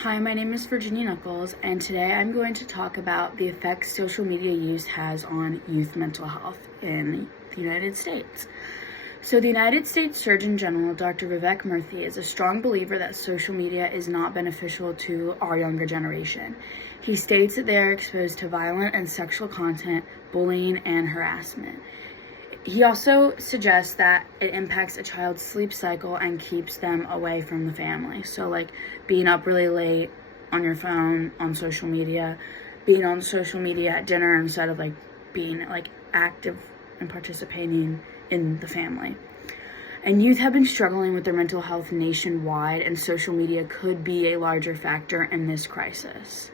Hi, my name is Virginia Nuckols, and today I'm going to talk about the effects social media use has on youth mental health in the United States. So the United States Surgeon General, Dr. Vivek Murthy, is a strong believer that social media is not beneficial to our younger generation. He states that they are exposed to violent and sexual content, bullying, and harassment. He also suggests that it impacts a child's sleep cycle and keeps them away from the family. So like being up really late on your phone, on social media, being on social media at dinner instead of like being like active and participating in the family. And youth have been struggling with their mental health nationwide, and social media could be a larger factor in this crisis.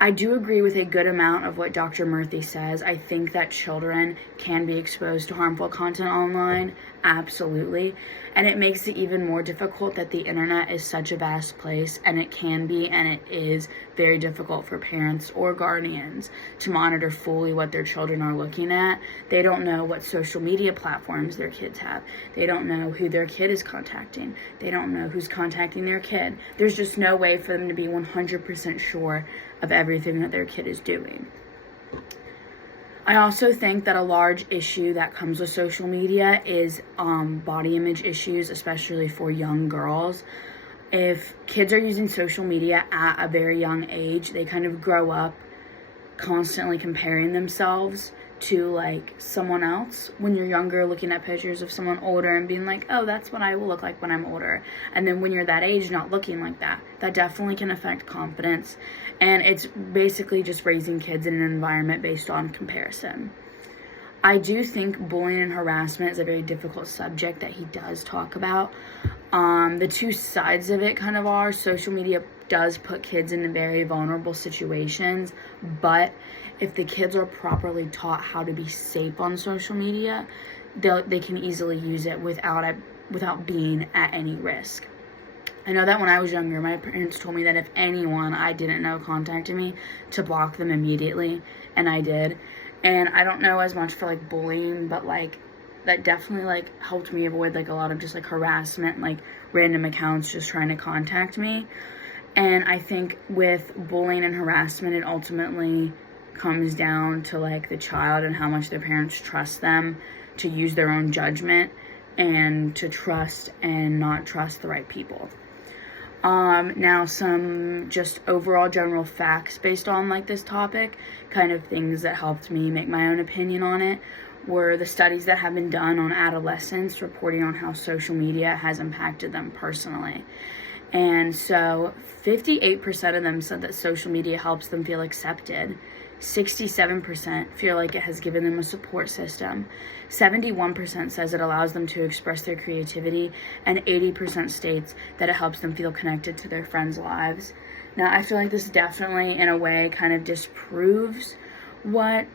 I do agree with a good amount of what Dr. Murthy says. I think that children can be exposed to harmful content online, absolutely. And it makes it even more difficult that the internet is such a vast place, and it can be, and it is very difficult for parents or guardians to monitor fully what their children are looking at. They don't know what social media platforms their kids have. They don't know who their kid is contacting. They don't know who's contacting their kid. There's just no way for them to be 100% sure of everything that their kid is doing. I also think that a large issue that comes with social media is body image issues, especially for young girls. If kids are using social media at a very young age, they kind of grow up constantly comparing themselves to like someone else when you're younger, looking at pictures of someone older and being like, oh, that's what I will look like when I'm older. And then when you're that age, not looking like that definitely can affect confidence. And it's basically just raising kids in an environment based on comparison. I do think bullying and harassment is a very difficult subject that he does talk about. The two sides of it kind of are social media does put kids in very vulnerable situations, but if the kids are properly taught how to be safe on social media, they can easily use it without being at any risk. I know that when I was younger, my parents told me that if anyone I didn't know contacted me, to block them immediately, and I did. And I don't know as much for like bullying, but like that definitely like helped me avoid like a lot of just like harassment, like random accounts just trying to contact me. And I think with bullying and harassment, it ultimately comes down to like the child and how much their parents trust them to use their own judgment and to trust and not trust the right people. Now some just overall general facts based on like this topic, kind of things that helped me make my own opinion on it, were the studies that have been done on adolescents reporting on how social media has impacted them personally. And so 58% of them said that social media helps them feel accepted. 67% feel like it has given them a support system. 71% says it allows them to express their creativity, and 80% states that it helps them feel connected to their friends' lives. Now, I feel like this definitely, in a way, kind of disproves what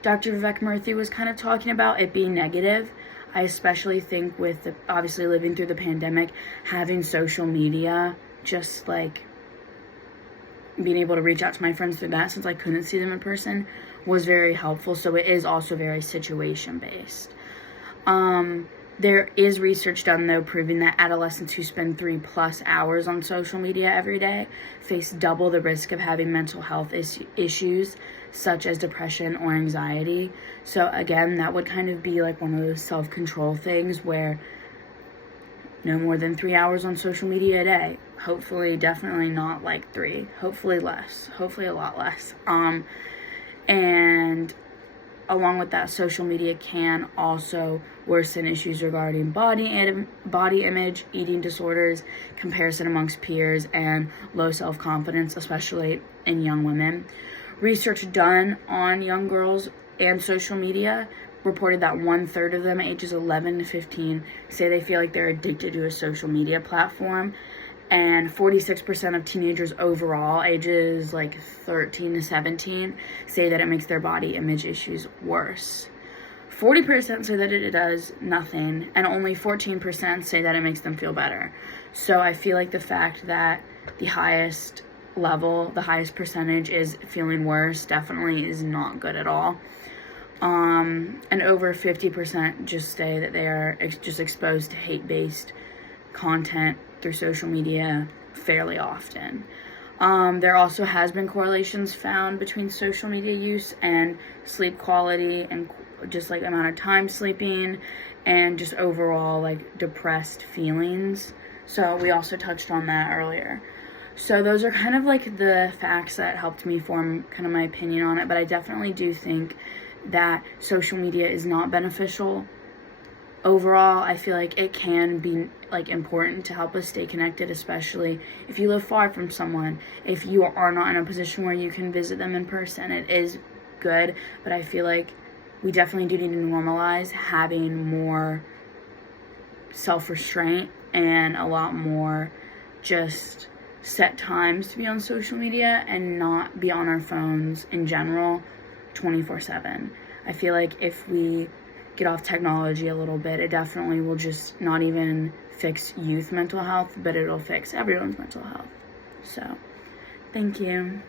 Dr. Vivek Murthy was kind of talking about, it being negative. I especially think with obviously living through the pandemic, having social media, just like being able to reach out to my friends through that since I couldn't see them in person was very helpful. So it is also very situation based. There is research done though proving that adolescents who spend 3+ hours on social media every day face double the risk of having mental health issues such as depression or anxiety. So again, that would kind of be like one of those self-control things where no more than 3 hours on social media a day. Hopefully, definitely not like 3. Hopefully less. Hopefully a lot less. And along with that, social media can also worsen issues regarding body image, eating disorders, comparison amongst peers, and low self-confidence, especially in young women. Research done on young girls and social media reported that 1/3 of them ages 11 to 15 say they feel like they're addicted to a social media platform, and 46% of teenagers overall ages like 13 to 17 say that it makes their body image issues worse. 40% say that it does nothing, and only 14% say that it makes them feel better. So I feel like the fact that the highest percentage is feeling worse definitely is not good at all. And over 50% just say that they are just exposed to hate-based content through social media fairly often. There also has been correlations found between social media use and sleep quality and just like amount of time sleeping and just overall like depressed feelings. So we also touched on that earlier. So those are kind of like the facts that helped me form kind of my opinion on it, but I definitely do think that social media is not beneficial. Overall, I feel like it can be like important to help us stay connected, especially if you live far from someone. If you are not in a position where you can visit them in person, it is good, but I feel like we definitely do need to normalize having more self-restraint and a lot more just set times to be on social media and not be on our phones in general 24/7. I feel like if we get off technology a little bit, it definitely will just not even fix youth mental health, but it'll fix everyone's mental health. So, thank you.